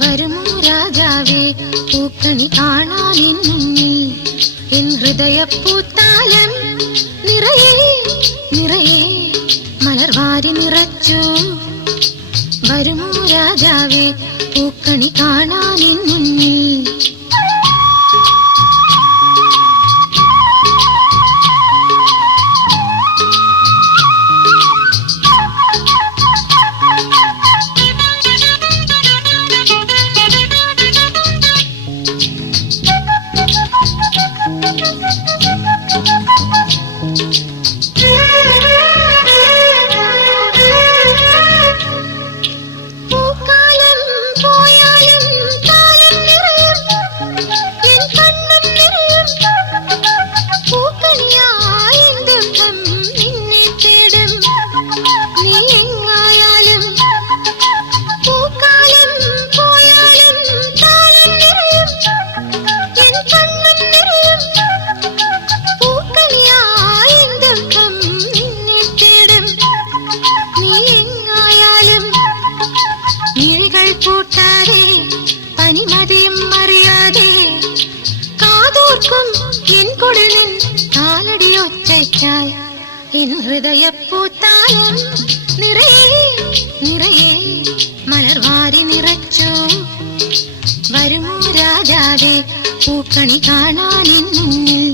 വരുമോ രാജാവേ പൂക്കണി കാണാൻ മുന്നിൽ എൻ ഹൃദയപ്പൂത്താലം നിറയെ നിറയെ മലർവാരി നിറച്ചു. വരുമോ രാജാവേ പൂക്കണി കാണാൻ മുന്നിൽ. കൂട്ടാതെ പനിമതിയും അറിയാതെ കാതോർക്കും എൻ കുടിലിൻ കാലടിയൊച്ചയ്ക്കായി എൻ ഹൃദയപ്പൂത്താലം നിറയെ നിറയെ മലർവാരി നിറച്ചു. വരുമോ രാജാവേ പൂക്കണി കാണാൻ മുന്നിൽ.